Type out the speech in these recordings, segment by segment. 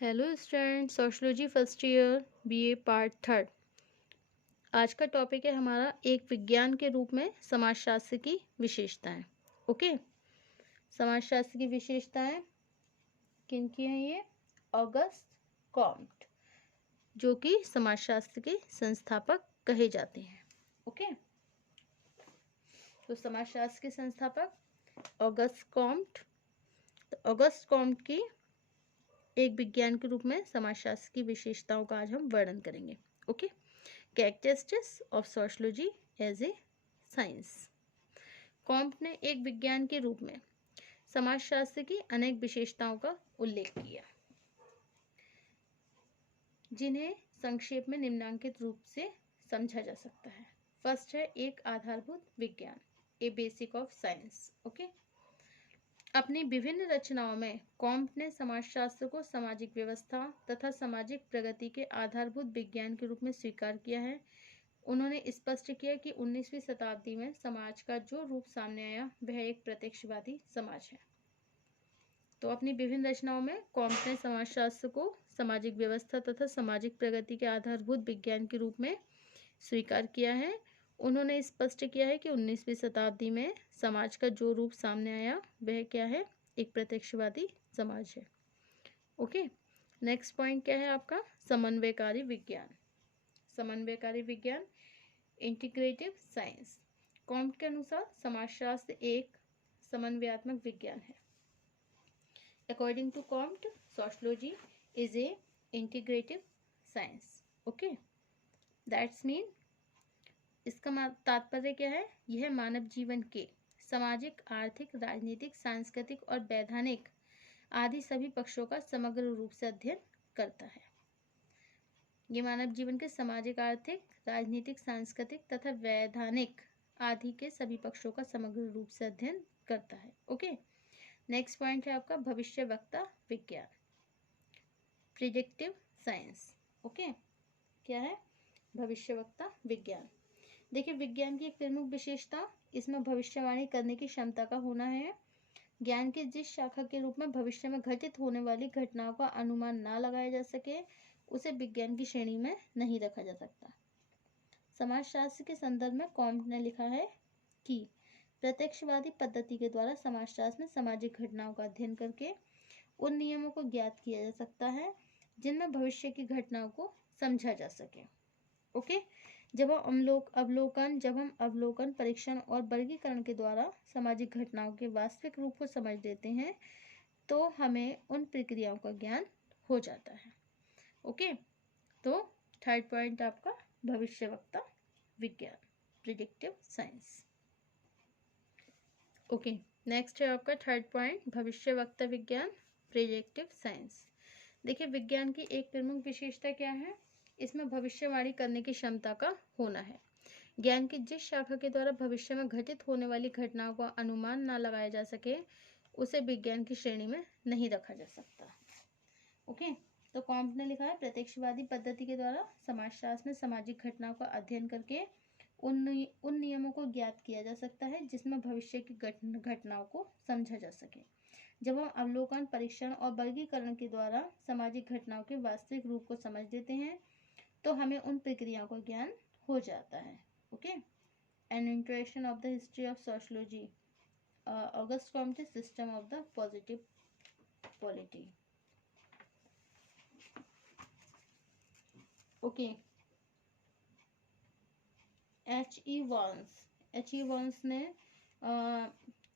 Hello student, sociology first year BA part third. आज का topic है हमारा एक विज्ञान के रूप में समाजशास्त्र की विशेषताएं। ओके, समाजशास्त्र की विशेषताएं किन की हैं? ये ऑगस्ट कॉम्ट, जो कि समाजशास्त्र के संस्थापक कहे जाते हैं। ओके, तो समाजशास्त्र के संस्थापक ऑगस्ट कॉम्ट। तो ऑगस्ट कॉम्ट की एक विज्ञान के रूप में समाजशास्त्र की विशेषताओं का आज हम वर्णन करेंगे। Okay, characteristics of sociology as a science. Comte ने एक विज्ञान के रूप में समाजशास्त्र की अनेक विशेषताओं का उल्लेख किया, जिन्हें संक्षेप में निम्नांकित रूप से समझा जा सकता है। फर्स्ट है एक आधारभूत विज्ञान, ए बेसिक ऑफ साइंस। ओके, अपनी विभिन्न रचनाओं में कॉम्ट ने समाजशास्त्र को सामाजिक व्यवस्था तथा सामाजिक प्रगति के आधारभूत विज्ञान के रूप में स्वीकार किया है। उन्होंने स्पष्ट किया कि 19वीं शताब्दी में समाज का जो रूप सामने आया वह एक प्रत्यक्षवादी समाज है। तो अपनी विभिन्न रचनाओं में कॉम्ट ने समाजशास्त्र को सामाजिक व्यवस्था तथा सामाजिक प्रगति के आधारभूत विज्ञान के रूप में स्वीकार किया है। उन्होंने स्पष्ट किया है कि 19वीं शताब्दी में समाज का जो रूप सामने आया वह क्या है? एक प्रत्यक्षवादी समाज है। ओके, नेक्स्ट पॉइंट क्या है आपका? समन्वयकारी विज्ञान। समन्वयकारी विज्ञान, इंटीग्रेटिव साइंस। कॉम्ट के अनुसार समाजशास्त्र एक समन्वयात्मक विज्ञान है। According to Comte, sociology is a integrative science. Okay, that's mean, इसका तात्पर्य क्या है? यह मानव जीवन के सामाजिक, आर्थिक, राजनीतिक, सांस्कृतिक और वैधानिक आदि सभी पक्षों का समग्र रूप से अध्ययन करता है। ये मानव जीवन के सामाजिक, आर्थिक, राजनीतिक, सांस्कृतिक तथा वैधानिक आदि के सभी पक्षों का समग्र रूप से अध्ययन करता है। ओके, नेक्स्ट पॉइंट है आपका भविष्यवक्ता विज्ञान, प्रिडिक्टिव साइंस। ओके, क्या है? भविष्यवक्ता विज्ञान। देखिए, विज्ञान की एक प्रमुख विशेषता इसमें भविष्यवाणी करने की क्षमता का होना है। ज्ञान की जिस शाखा के रूप में भविष्य में घटित होने वाली घटनाओं का अनुमान ना लगाया जा सके, उसे विज्ञान की श्रेणी में नहीं रखा जा सकता। समाजशास्त्र के संदर्भ में कॉम्ट ने लिखा है कि प्रत्यक्षवादी पद्धति के द्वारा समाजशास्त्र में सामाजिक घटनाओं का अध्ययन करके उन नियमों को ज्ञात किया जा सकता है जिनमें भविष्य की घटनाओं को समझा जा सके। ओके, जब हम अवलोकन, परीक्षण और वर्गीकरण के द्वारा सामाजिक घटनाओं के वास्तविक रूप को समझ लेते हैं तो हमें उन प्रक्रियाओं का ज्ञान हो जाता है। ओके, तो थर्ड पॉइंट आपका भविष्यवक्ता विज्ञान, प्रिडिक्टिव साइंस। ओके, नेक्स्ट है आपका थर्ड पॉइंट भविष्यवक्ता विज्ञान, प्रिडिक्टिव साइंस। देखिए, विज्ञान की एक प्रमुख विशेषता क्या है? इसमें भविष्यवाणी करने की क्षमता का होना है। ज्ञान की जिस शाखा के द्वारा भविष्य में घटित होने वाली घटनाओं का अनुमान ना लगाया जा सके, उसे विज्ञान की श्रेणी में नहीं रखा जा सकता। ओके, तो कॉम्ट ने लिखा है प्रत्यक्षवादी पद्धति के द्वारा समाजशास्त्र में सामाजिक घटनाओं का अध्ययन करके उन नियमों को ज्ञात किया जा सकता है जिसमें भविष्य की घटनाओं को समझा जा सके। जब हम अवलोकन, परीक्षण और वर्गीकरण के द्वारा सामाजिक घटनाओं के वास्तविक रूप को समझ लेते हैं तो हमें उन प्रक्रियाओं का ज्ञान हो जाता है। Okay, an introduction of the history of sociology, August Comte, system of the positive polity. Okay, H.E. Walnes ने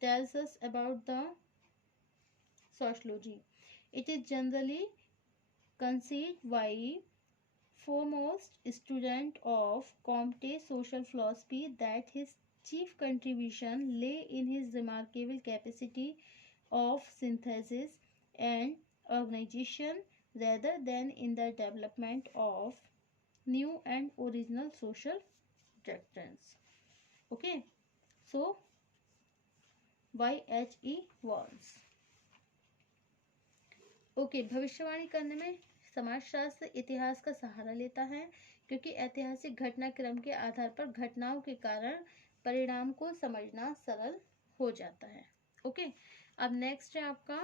tells us about the sociology. It is generally conceived by foremost student of Comte's social philosophy that his chief contribution lay in his remarkable capacity of synthesis and organization rather than in the development of new and original social doctrines. Okay, so by H.E. Walnes. Okay, भविष्यवाणी करने में समाजशास्त्र इतिहास का सहारा लेता है क्योंकि ऐतिहासिक घटनाक्रम के आधार पर घटनाओं के कारण परिणाम को समझना सरल हो जाता है। ओके, अब नेक्स्ट है आपका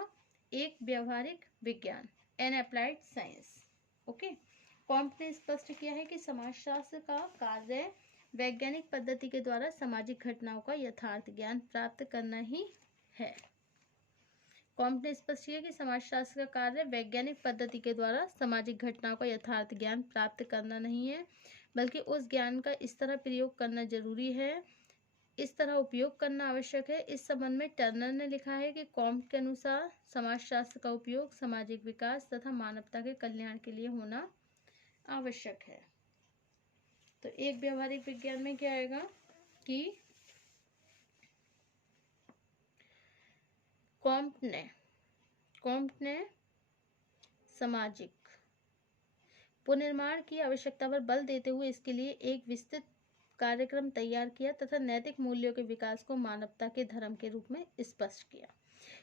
एक व्यवहारिक विज्ञान, and applied science. Okay, Comte ने स्पष्ट किया है कि समाजशास्त्र का कार्य वैज्ञानिक पद्धति के द्वारा सामाजिक घटनाओं का यथार्थ ज्ञान प्राप्त करना ही है। कॉम्ट ने स्पष्ट किया कि समाजशास्त्र का कार्य वैज्ञानिक पद्धति के द्वारा सामाजिक घटनाओं का यथार्थ ज्ञान प्राप्त करना नहीं है, बल्कि उस ज्ञान का इस तरह प्रयोग करना जरूरी है, इस तरह उपयोग करना आवश्यक है। इस संबंध में टर्नर ने लिखा है कि कॉम्ट के अनुसार समाजशास्त्र का उपयोग सामाजिक विकास तथा मानवता के कल्याण के लिए होना आवश्यक है। तो एक व्यवहारिक विज्ञान में क्या आएगा कि कॉम्ट ने सामाजिक पुनर्निर्माण की आवश्यकता पर बल देते हुए इसके लिए एक विस्तृत कार्यक्रम तैयार किया तथा नैतिक मूल्यों के विकास को मानवता के धर्म के रूप में स्पष्ट किया।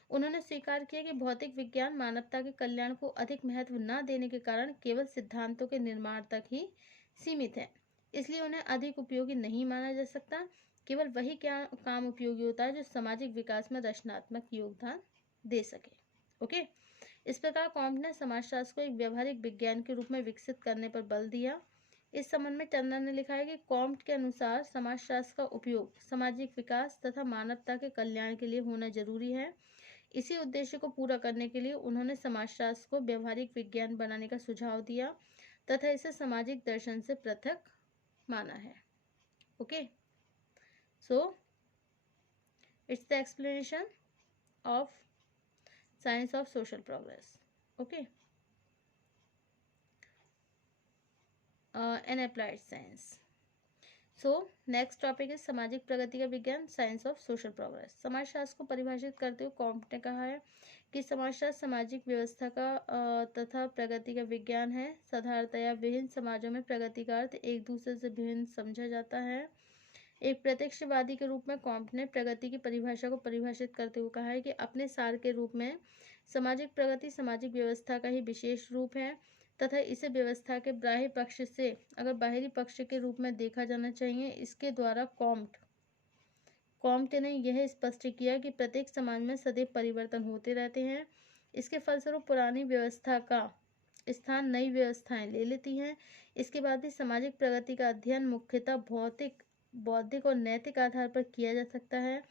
उन्होंने स्वीकार किया कि भौतिक विज्ञान मानवता के कल्याण को अधिक महत्व न देने के कारण केवल सिद्धांतों के निर्माण तक ही सीमित है, इसलिए उन्हें अधिक उपयोगी नहीं माना जा सकता। केवल वही काम उपयोगी होता है जो सामाजिक विकास में रचनात्मक योगदान दे सके। ओके, इस प्रकार कॉम्ट ने समाजशास्त्र को एक व्यवहारिक विज्ञान के रूप में विकसित करने पर बल दिया। इस संबंध में टर्नर ने लिखा है कि कॉम्ट के अनुसार समाजशास्त्र का उपयोग सामाजिक विकास तथा मानवता के कल्याण के लिए होना जरूरी है। इसी उद्देश्य को पूरा करने के लिए उन्होंने समाजशास्त्र को व्यवहारिक विज्ञान बनाने का सुझाव दिया तथा इसे सामाजिक दर्शन से पृथक माना है। Okay, so it's the explanation of science of social progress. Okay, and applied science. So next topic है सामाजिक प्रगति का विज्ञान, साइंस ऑफ सोशल प्रोग्रेस। समाजशास्त्र को परिभाषित करते हुए कॉम्ट ने कहा है कि समाजशास्त्र सामाजिक व्यवस्था का तथा प्रगति का विज्ञान है। साधारणतया विभिन्न समाजों में प्रगति का अर्थ एक दूसरे से भिन्न समझा जाता है। एक प्रत्यक्षवादी के रूप में कॉम्ट ने प्रगति की परिभाषा को परिभाषित करते हुए कहा है कि अपने सार के रूप में सामाजिक प्रगति सामाजिक व्यवस्था का ही विशेष रूप है तथा इसे व्यवस्था के बाह्य पक्ष से अगर बाहरी पक्ष के रूप में देखा जाना चाहिए। इसके द्वारा कॉम्ट ने यह स्पष्ट किया कि प्रत्येक समाज में सदैव परिवर्तन होते रहते हैं। इसके फलस्वरूप पुरानी व्यवस्था का स्थान नई व्यवस्थाएं ले लेती हैं। इसके बाद भी सामाजिक प्रगति का अध्ययन मुख्यतः भौतिक, बौद्धिक और नैतिक आधार पर किया जा सकता है।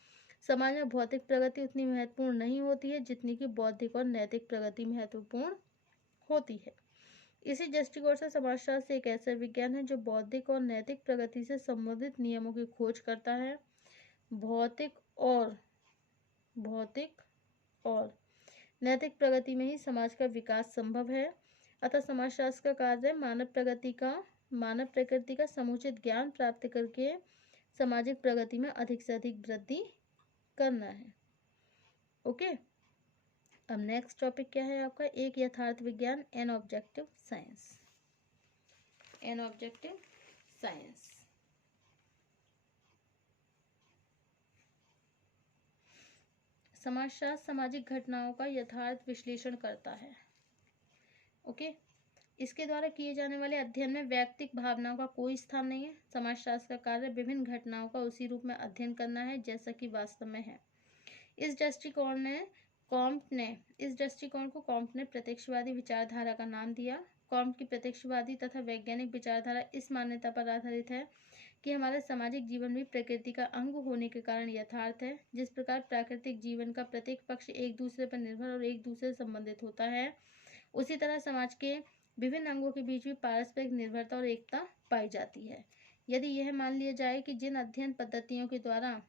समाज में भौतिक प्रगति उतनी महत्वपूर्ण नहीं होती है जितनी कि बौद्धिक और नैतिक प्रगति महत्वपूर्ण होती है। इसी दृष्टिकोण से समाजशास्त्र एक ऐसा विज्ञान है जो बौद्धिक और नैतिक प्रगति से संबंधित नियमों की खोज करता है। भौतिक और नैतिक प्रगति में ही समाज का विकास संभव है। अतः समाजशास्त्र का कार्य मानव प्रकृति का समुचित ज्ञान प्राप्त करके सामाजिक प्रगति में अधिक से अधिक वृद्धि करना है। ओके, अब नेक्स्ट टॉपिक क्या है आपका, एक यथार्थ विज्ञान, an objective science. An objective science समाजशास्त्र सामाजिक घटनाओं का यथार्थ विश्लेषण करता है। ओके, इसके द्वारा किए जाने वाले अध्ययन में वैयक्तिक भावनाओं का कोई स्थान नहीं है। समाजशास्त्र का कार्य विभिन्न घटनाओं का उसी रूप में अध्ययन करना है जैसा कि वास्तव में है। इस दृष्टिकोण को कॉम्ट ने प्रत्यक्षवादी विचारधारा का नाम दिया। कॉम्ट की प्रत्यक्षवादी तथा वैज्ञानिक विचारधारा इस मान्यता पर आधारित है कि हमारा सामाजिक जीवन भी प्रकृति का अंग होने के कारण यथार्थ है। जिस प्रकार प्राकृतिक जीवन का प्रत्येक पक्ष एक दूसरे पर निर्भर और एक दूसरे से संबंधित होता है, उसी तरह समाज के विभिन्न अंगों के बीच भी पारस्परिक निर्भरता और एकता पाई जाती है। यदि यह मान लिया जाए कि जिन अध्ययन पद्धतियों के द्वारा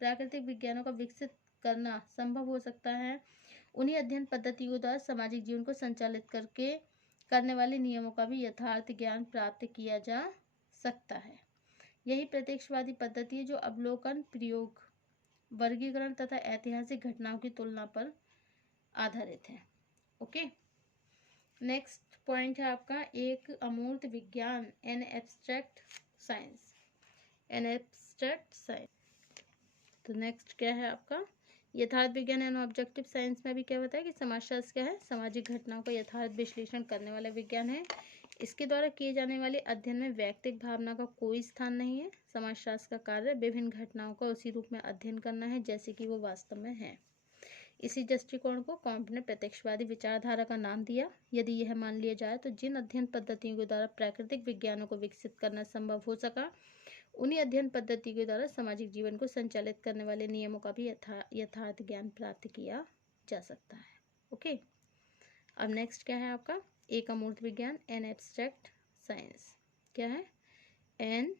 प्राकृतिक विज्ञानों का विकसित करना संभव हो सकता है, उन्हीं अध्ययन पद्धतियों के द्वारा सामाजिक जीवन को संचालित करने वाले नियमों का भी यथार्थ ज्ञान प्राप्त किया जा सकता है। यही प्रत्यक्षवादी पद्धति है जो अवलोकन, प्रयोग, वर्गीकरण तथा ऐतिहासिक घटनाओं की तुलना पर आधारित है। ओके, नेक्स्ट पॉइंट है आपका एक अमूर्त विज्ञान, an abstract science. An abstract science. तो नेक्स्ट क्या है आपका यथार्थ विज्ञान एन ऑब्जेक्टिव साइंस में भी क्या बताया कि समाजशास्त्र क्या है, सामाजिक घटनाओं का यथार्थ विश्लेषण करने वाला विज्ञान है। इसके द्वारा किए जाने वाले अध्ययन में वैयक्तिक भावना का कोई स्थान नहीं है। समाजशास्त्र का कार्य विभिन्न घटनाओं का उसी रूप में अध्ययन करना है जैसे कि वो वास्तव में है। इसी दृष्टिकोण को कॉम्ट ने प्रत्यक्षवादी विचारधारा का नाम दिया। यदि यह मान लिया जाए तो जिन अध्ययन पद्धतियों के द्वारा प्राकृतिक विज्ञानों को विकसित करना संभव हो सका, उन्हीं अध्ययन पद्धति के द्वारा सामाजिक जीवन को संचालित करने वाले नियमों का भी यथार्थ ज्ञान प्राप्त किया जा सकता है। ओके, अब नेक्स्ट क्या है आपका, एक अमूर्त विज्ञान, एन एब्स्ट्रैक्ट साइंस। क्या है, एन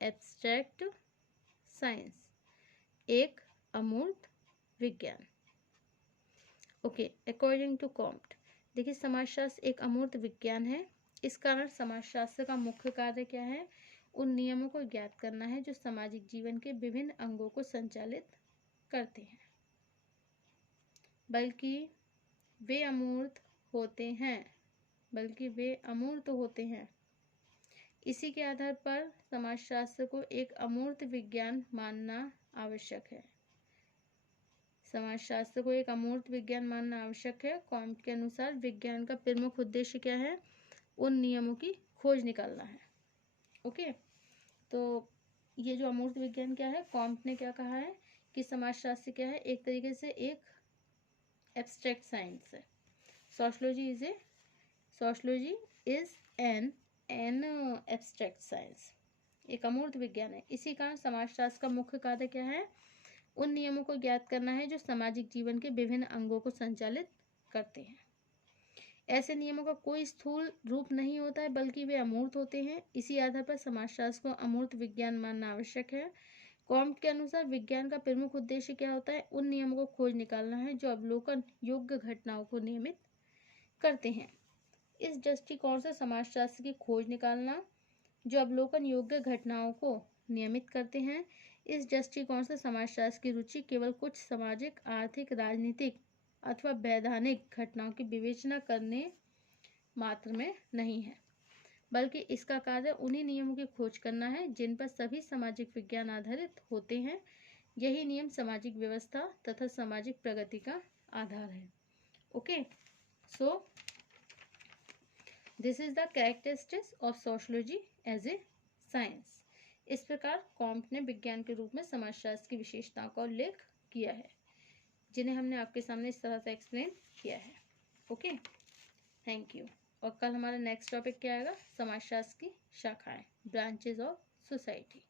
एब्स्ट्रैक्ट साइंस, एक अमूर्त विज्ञान। ओके, अकॉर्डिंग टू कॉम्ट, देखिए समाजशास्त्र एक अमूर्त विज्ञान है। इस कारण समाजशास्त्र का मुख्य कार्य क्या है, उन नियमों को ज्ञात करना है जो सामाजिक जीवन के विभिन्न अंगों को संचालित करते हैं, बल्कि वे अमूर्त होते हैं। इसी के आधार पर समाजशास्त्र को एक अमूर्त विज्ञान मानना आवश्यक है। समाजशास्त्र को एक अमूर्त विज्ञान मानना आवश्यक है। कॉम्ट के अनुसार विज्ञान का प्रमुख उद्देश्य क्या है, उन नियमों की खोज निकालना है। ओके, तो ये जो अमूर्त विज्ञान क्या है, कॉम्ट ने क्या कहा है कि समाजशास्त्र क्या है, एक तरीके से एक एब्स्ट्रैक्ट साइंस है। Sociology is an abstract science, एक अमूर्त विज्ञान है। इसी कारण समाजशास्त्र का मुख्य कार्य क्या है, उन नियमों को ज्ञात करना है जो सामाजिक जीवन के विभिन्न अंगों को संचालित करते हैं। ऐसे नियमों का कोई स्थूल रूप नहीं होता है, बल्कि वे अमूर्त होते हैं। इसी आधार पर समाजशास्त्र को अमूर्त विज्ञान मानना आवश्यक है। कॉम्ट के अनुसार विज्ञान का प्रमुख उद्देश्य क्या होता है, उन नियमों को खोज निकालना है जो अवलोकन योग्य घटनाओं को नियमित करते हैं। इस दृष्टिकोण से समाजशास्त्र की खोज निकालना जो अवलोकन योग्य घटनाओं को नियमित करते हैं, इस दृष्टिकोण से समाजशास्त्र की रुचि केवल कुछ सामाजिक, आर्थिक, राजनीतिक अथवा वैधानिक घटनाओं की विवेचना करने मात्र में नहीं है, बल्कि इसका कार्य उन्हीं नियमों की खोज करना है जिन पर सभी सामाजिक विज्ञान आधारित होते हैं। यही नियम सामाजिक व्यवस्था तथा सामाजिक प्रगति का आधार है। Okay, so this is the characteristics of sociology as a science. इस प्रकार कॉम्ट ने विज्ञान के रूप में समाजशास्त्र की विशेषताओं का उल्लेख किया है, जिन्हें हमने आपके सामने इस तरह से एक्सप्लेन किया है। Okay, thank you. और कल हमारा नेक्स्ट टॉपिक क्या आएगा, समाजशास्त्र की शाखाएं, ब्रांचेज ऑफ सोसाइटी।